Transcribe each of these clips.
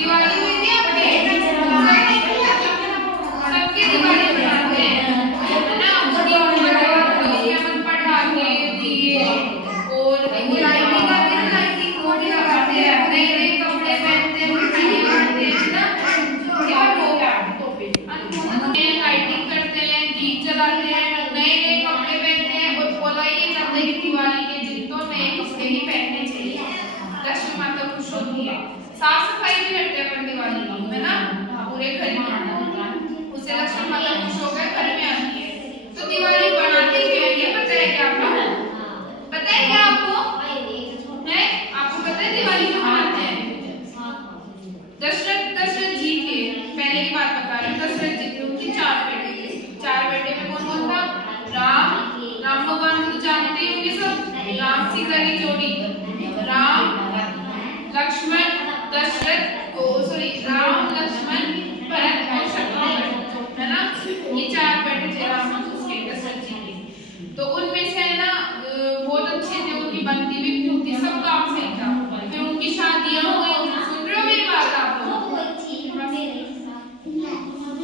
दिवाली हुई थी अपने सबके दिवाली बनाते हैं है ना। उसकी पटाखे दिए और लाइटिंग करते हैं, लाइटिंग थोड़ी लगाते हैं, नए नए कपड़े पहनते हैं, मिठाइयाँ खाते हैं ना। क्या लोग लाइटिंग करते हैं, दीप जलाते हैं, नए नए कपड़े पहनते हैं और बोला ये जाता है कि दिवाली के दिन तो नए कपड़े ही पहनने चाहिए, लक्ष्मी माता खुश होती है। साफ सफाई भी करते हैं अपन दिवाली की, है ना, पूरे घर में, उससे लक्ष्मी माता खुश होकर घर में आती है। तो दिवाली बनाते क्यों है ये पता है क्या आपको? पता है क्या आपको? है आपको पता है दिवाली क्यों मनाते हैं? दशरथ जी के पहले की बात बता रही हूँ। दशरथ जी थे, उनके 4 बेटे थे। 4 बेटे में कौन कौन था? राम भगवान को तो जानते ही होंगे सब, राम सीता की जोड़ी, राम लक्ष्मण दशरथ, राम लक्ष्मण भरत और शत्रुघ्न, है ना। ये 4 बेटे थे राम उसके दशरथ जी के। तो उनमें से है ना बहुत अच्छे थे, उनकी बनती भी खूब थी, सब काम सही था। फिर उनकी शादियां हो गई। सुन रहे हो मेरी बात आप लोग?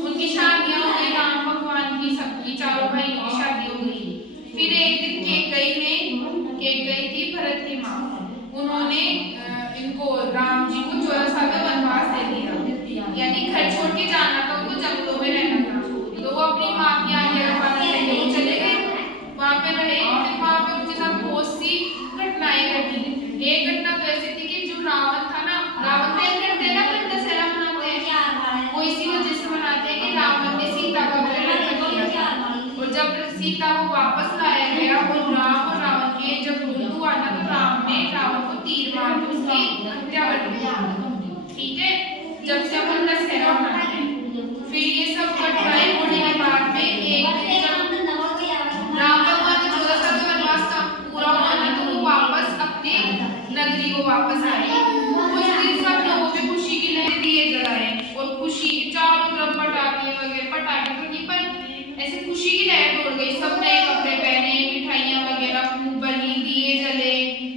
उनकी शादियां हो गई, राम भगवान की सबकी, चारों भाइयों की शादी हो गई। फिर एक दिन केकई थी भरत की माँ, उन्होंने इनको राम जी को 14 साल का वनवास दे दिया, यानी घर छोड़ के जाना था उनको, जंगलों में रहना था। तो वो अपनी माँ की आज्ञा पालन करके वो चले गए, वहां पे रहे। फिर वहां पे उनके साथ बहुत सी घटनाएं घटी। एक घटना तो ऐसी थी कि जो रावण था ना, रावण क्या करते हैं ना, दशहरा मनाते हैं, वो इसी वजह से मनाते हैं कि रावण ने सीता का अपहरण कर लिया, और जब सीता को वापस लाया गया और राम और रावण के जब युद्ध हुआ ना, तो राम ने रावण को तीर मार के उसकी हत्या कर दी। ठीक है, जब से अपन दशहरा मनाते हैं। फिर ये सब घटनाएं होने के बाद में एक दिन जब राम भगवान का 14 साल का वनवास का पूरा हुआ ना, तो वो वापस अपने नगरी को वापस आए। उस दिन सब लोगों में खुशी की लहरें दिए जलाए और खुशी चारों तरफ पटाखे वगैरह, पटाखे तो नहीं पर ऐसे खुशी की लहर दौड़ गई। सब नए कपड़े पहने, मिठाइयाँ वगैरह खूब बनी, दिए जले,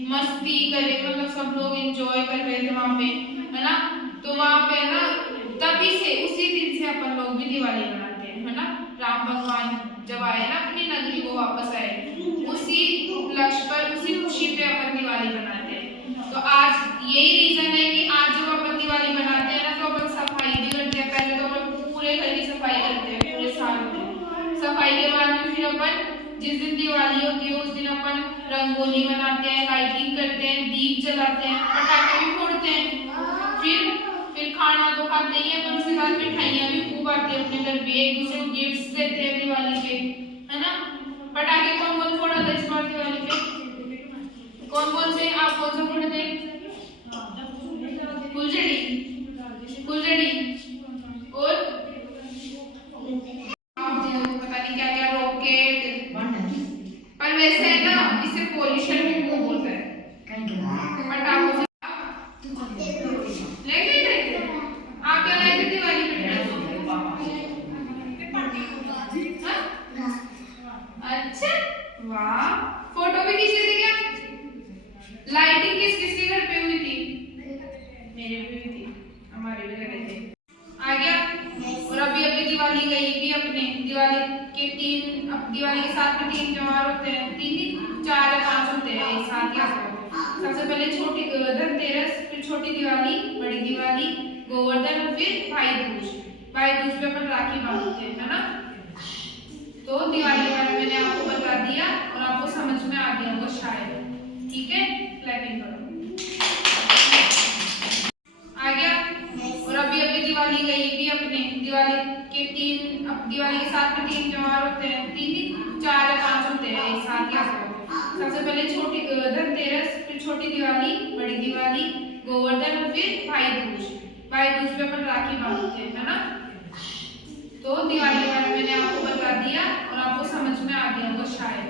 मस्ती करे, मतलब सब लोग एंजॉय कर रहे थे वहाँ पे, है ना। तो वहाँ पे ना तभी से उसी दिन से अपन लोग भी दिवाली मनाते हैं, है ना। राम भगवान जब आए ना अपनी नगरी को वापस आए, उसी उपलक्ष्य पर, उसी खुशी पे अपन दिवाली मनाते हैं। तो आज यही रीजन है कि आज जब अपन दिवाली मनाते हैं ना, तो अपन सफाई भी करते हैं। पहले तो अपन पूरे घर की सफाई करते हैं पूरे साल में। सफाई के बाद में फिर अपन जिस दिन दिवाली होती है उस दिन अपन रंगोली बनाते हैं, लाइटिंग करते हैं, दीप जलाते हैं, पटाखे भी फोड़ते हैं। फिर खाना तो खाते ही हैं, उसके साथ मिठाइयाँ भी खूब आती है अपने घर पे, एक दूसरे को गिफ्ट्स देते हैं दिवाली पे, है ना। पटाखे कौन कौन फोड़ा था इस बार दिवाली पे? कौन कौन से? आप कौन सा फोड़े थे? फुलझड़ी और पता नहीं क्या क्या, रॉकेट। पर वैसे है ना, इससे पॉल्यूशन भी खूब होता है पटाखों से। लेके गए थे आप? क्या लाए थे दिवाली पे? अच्छा, वाह, फोटो भी खींचे थे क्या? लाइटिंग किस किस के घर पे हुई थी? मेरे भी हुई थी, हमारे भी घर थे। आ गया। और अभी दिवाली गई भी अपने, दिवाली के साथ में 3 त्योहार होते हैं, 3 4 या 5 होते हैं एक साथ ही। सबसे पहले छोटी धनतेरस, फिर छोटी दिवाली, बड़ी दिवाली, गोवर्धन और फिर भाई दूज पे अपन राखी बांधते हैं, है ना। तो दिवाली के बारे में मैंने आपको बता दिया और आपको समझ में आ गया होगा शायद। ठीक है, क्लैपिंग करो। आ गया। और अभी दिवाली गई भी अपने, दिवाली के साथ में 3 त्योहार होते हैं, 3 4 या 5 होते हैं एक साथ ही। सबसे पहले छोटी धनतेरस, फिर छोटी दिवाली, बड़ी दिवाली, गोवर्धन और फिर भाई दूज पे अपन राखी बांधते हैं, है ना। तो दिवाली के बारे में मैंने आपको बता दिया और आपको समझ में आ गया होगा शायद।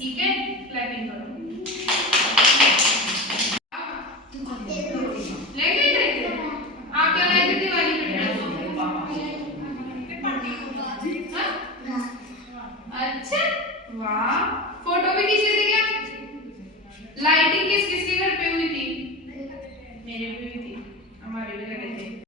ठीक है, क्लैपिंग करो। लेके गए थे आप? क्या लाए थे दिवाली पे? अच्छा, वाह, फोटो भी खींचे थे क्या? लाइटिंग किस किस के घर पे हुई थी? मेरे भी हुई थी, हमारे भी घर